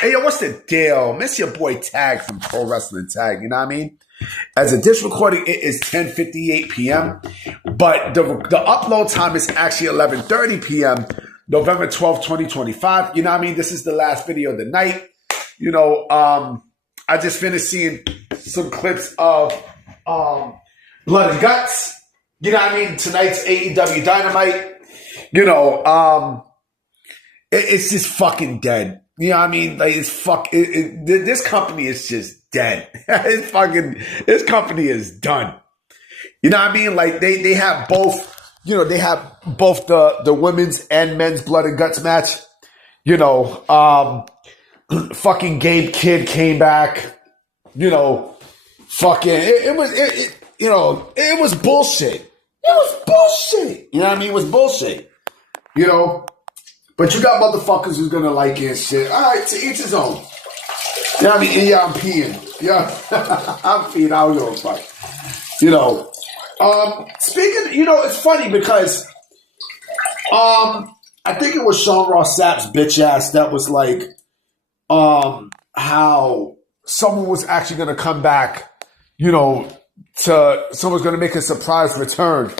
Hey, yo, what's the deal? Miss your boy Tag from Pro Wrestling Tag, you know what I mean? As of this recording, it is 10:58 p.m., but the upload time is actually 11:30 p.m., November 12th, 2025. You know what I mean? This is the last video of the night. You know, I just finished seeing some clips of Blood and Guts. You know what I mean? Tonight's AEW Dynamite. You know, it's just fucking dead. You know what I mean? Like, it's this company is just dead. This company is done. You know what I mean? Like, they have both, you know, they have both the women's and men's Blood and Guts match. You know, fucking Gabe Kidd came back. You know, fucking, it was bullshit. It was bullshit. You know what I mean? It was bullshit. You know? But you got motherfuckers who's gonna like it and shit. All right, to each his own. You know what I mean? And yeah, I'm peeing. Yeah, I'm peeing. I don't give a fuck. You know. Speaking, you know, it's funny because I think it was Sean Ross Sapp's bitch ass that was like how someone was actually gonna come back, you know, someone's gonna make a surprise return.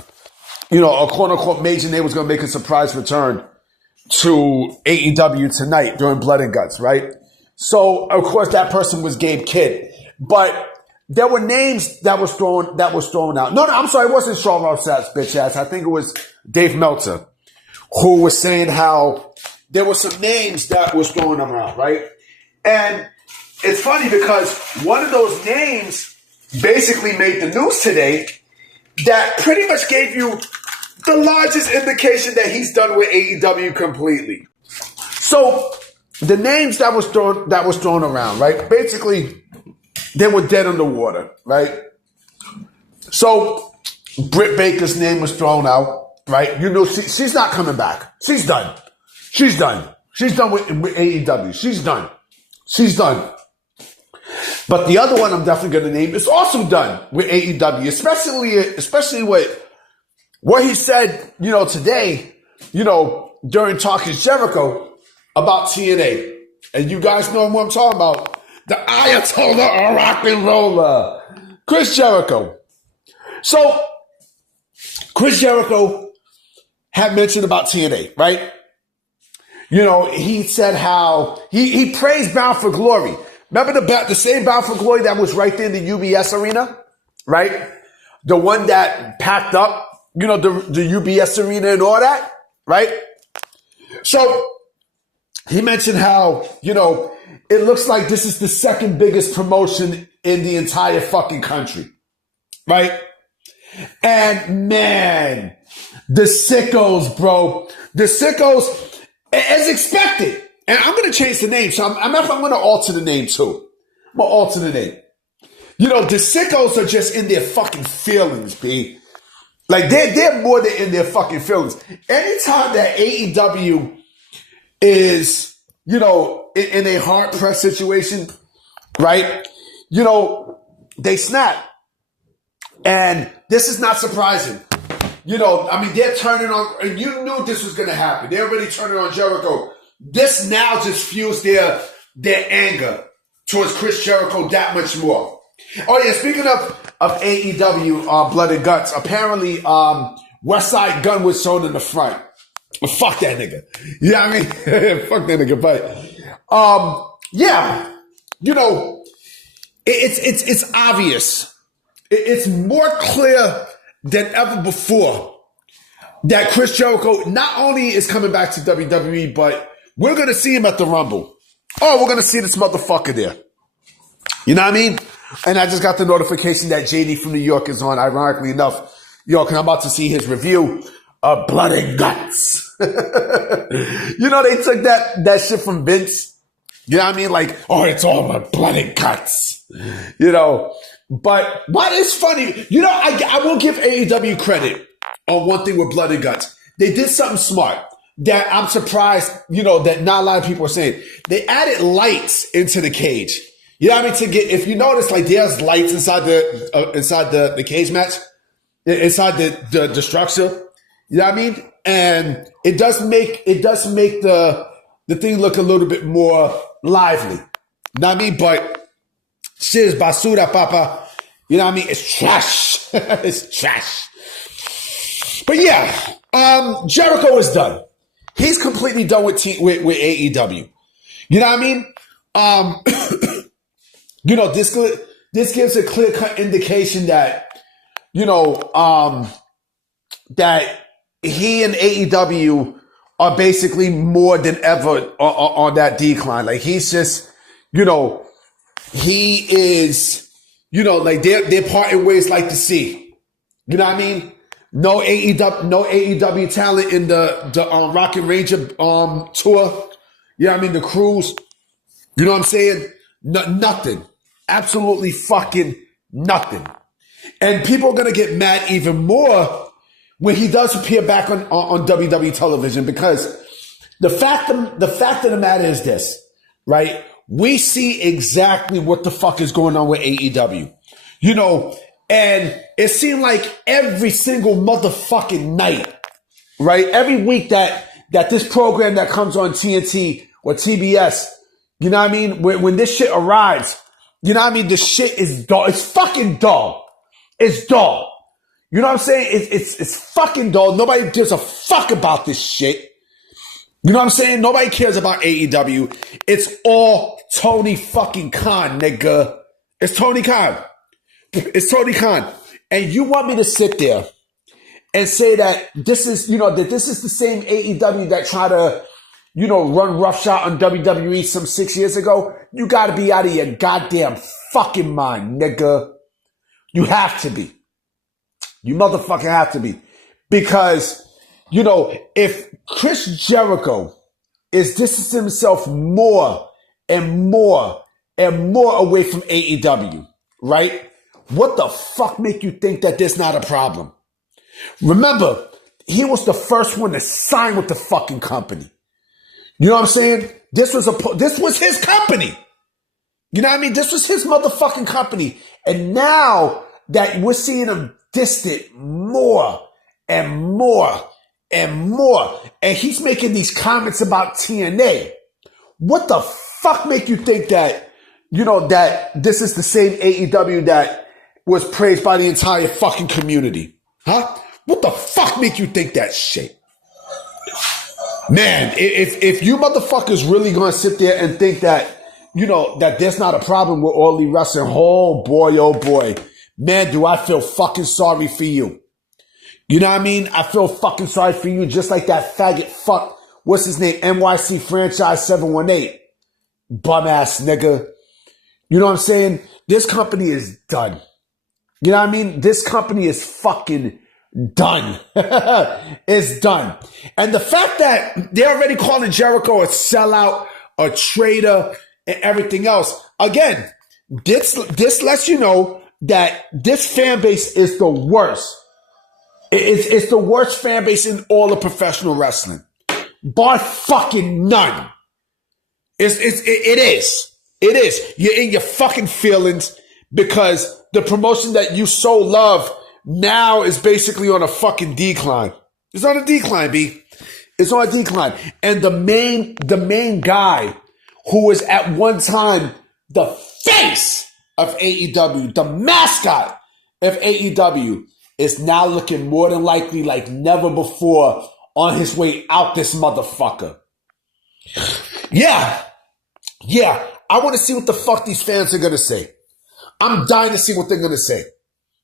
You know, a quote unquote major name was gonna make a surprise return to AEW tonight during Blood and Guts, right? So, of course, that person was Gabe Kidd. But there were names that was thrown out. No, I'm sorry, it wasn't Sean Ross Sapp's bitch ass. I think it was Dave Meltzer, who was saying how there were some names that was thrown around, right? And it's funny because one of those names basically made the news today that pretty much gave you the largest indication that he's done with AEW completely. So the names that was thrown around, right? Basically, they were dead in the water, right? So Britt Baker's name was thrown out, right? You know, she's not coming back. She's done. She's done. She's done with AEW. She's done. She's done. But the other one I'm definitely going to name is also done with AEW, especially with what he said, you know, today, you know, during Talking Jericho about TNA. And you guys know what I'm talking about. The Ayatollah of Rock and Roller, Chris Jericho. So, Chris Jericho had mentioned about TNA, right? You know, he said how he praised Bound for Glory. Remember the same Bound for Glory that was right there in the UBS arena, right? The one that packed up, you know, the UBS arena and all that, right? So he mentioned how, you know, it looks like this is the second biggest promotion in the entire fucking country, right? And man, the Sickos, bro, the Sickos, as expected. And I'm going to change the name. So I'm going to alter the name too. I'm going to alter the name. You know, the Sickos are just in their fucking feelings, B. Like, they're more than in their fucking feelings. Anytime that AEW is, you know, in a hard-pressed situation, right, you know, they snap. And this is not surprising. You know, I mean, they're turning on, and you knew this was going to happen. They're already turning on Jericho. This now just fuels their anger towards Chris Jericho that much more. Oh yeah, speaking of AEW Blood and Guts, apparently West Side Gun was shown in the front. Fuck that nigga. You know what I mean? Fuck that nigga. But yeah, you know, it's obvious. It's more clear than ever before that Chris Jericho not only is coming back to WWE, but we're gonna see him at the Rumble. Oh, we're gonna see this motherfucker there. You know what I mean? And I just got the notification that JD from New York is on, ironically enough. Yo, because I'm about to see his review of Blood and Guts. You know, they took that shit from Vince. You know what I mean? Like, oh, it's all about Blood and Guts. You know, but what is funny, you know, I will give AEW credit on one thing with Blood and Guts. They did something smart that I'm surprised, you know, that not a lot of people are saying. They added lights into the cage. You know what I mean? If you notice, like, there's lights inside the cage match, inside the structure. You know what I mean? And it does make the thing look a little bit more lively. You know what I mean? But shit is basura, papa. You know what I mean? It's trash. It's trash. But yeah, Jericho is done. He's completely done with AEW. You know what I mean? You know, this gives a clear-cut indication that, you know, that he and AEW are basically more than ever on that decline. Like, he's just, you know, he is, you know, like they're parting ways like the sea. You know what I mean? No AEW talent in the Rocket Ranger tour. You know what I mean? The cruise. You know what I'm saying? Nothing. Absolutely fucking nothing. And people are gonna get mad even more when he does appear back on WWE television, because the fact of the matter is this, right? We see exactly what the fuck is going on with AEW. You know, and it seemed like every single motherfucking night, right? Every week that this program that comes on TNT or TBS, you know what I mean? When this shit arrives, you know what I mean? The shit is dull. It's fucking dull. It's dull. You know what I'm saying? It's fucking dull. Nobody gives a fuck about this shit. You know what I'm saying? Nobody cares about AEW. It's all Tony fucking Khan, nigga. It's Tony Khan. It's Tony Khan. And you want me to sit there and say that this is, you know, that this is the same AEW that tried to, you know, run roughshod on WWE some 6 years ago? You gotta be out of your goddamn fucking mind, nigga. You have to be. You motherfucking have to be. Because, you know, if Chris Jericho is distancing himself more and more and more away from AEW, right? What the fuck make you think that there's not a problem? Remember, he was the first one to sign with the fucking company. You know what I'm saying? This was his company. You know what I mean? This was his motherfucking company. And now that we're seeing him distant more and more and more, and he's making these comments about TNA, what the fuck make you think that, you know, that this is the same AEW that was praised by the entire fucking community? Huh? What the fuck make you think that shit? Man, if you motherfuckers really gonna sit there and think that, you know, that there's not a problem with All Elite Wrestling, oh boy, man, do I feel fucking sorry for you. You know what I mean? I feel fucking sorry for you, just like that faggot fuck, what's his name, NYC Franchise 718. Bum ass nigga. You know what I'm saying? This company is done. You know what I mean? This company is fucking done. It's done. And the fact that they're already calling Jericho a sellout, a traitor, and everything else, again, this lets you know that this fan base is the worst. It's the worst fan base in all of professional wrestling. Bar fucking none. It is. It is. You're in your fucking feelings because the promotion that you so love now is basically on a fucking decline. It's on a decline, B. It's on a decline. And the main guy who was at one time the face of AEW, the mascot of AEW, is now looking more than likely like never before on his way out this motherfucker. Yeah. I want to see what the fuck these fans are going to say. I'm dying to see what they're going to say.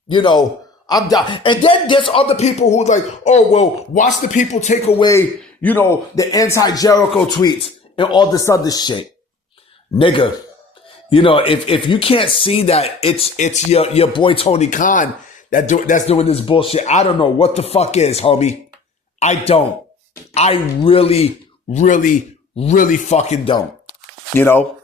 You know, I'm dying. And then there's other people who are like, oh, well, watch the people take away, you know, the anti-Jericho tweets and all this other shit. Nigga, you know, if you can't see that it's your boy Tony Khan that's doing this bullshit, I don't know what the fuck is, homie. I don't. I really, really, really fucking don't. You know?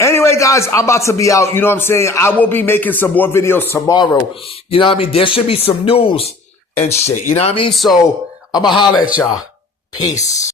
Anyway, guys, I'm about to be out. You know what I'm saying? I will be making some more videos tomorrow. You know what I mean? There should be some news and shit. You know what I mean? So I'm going to holler at y'all. Peace.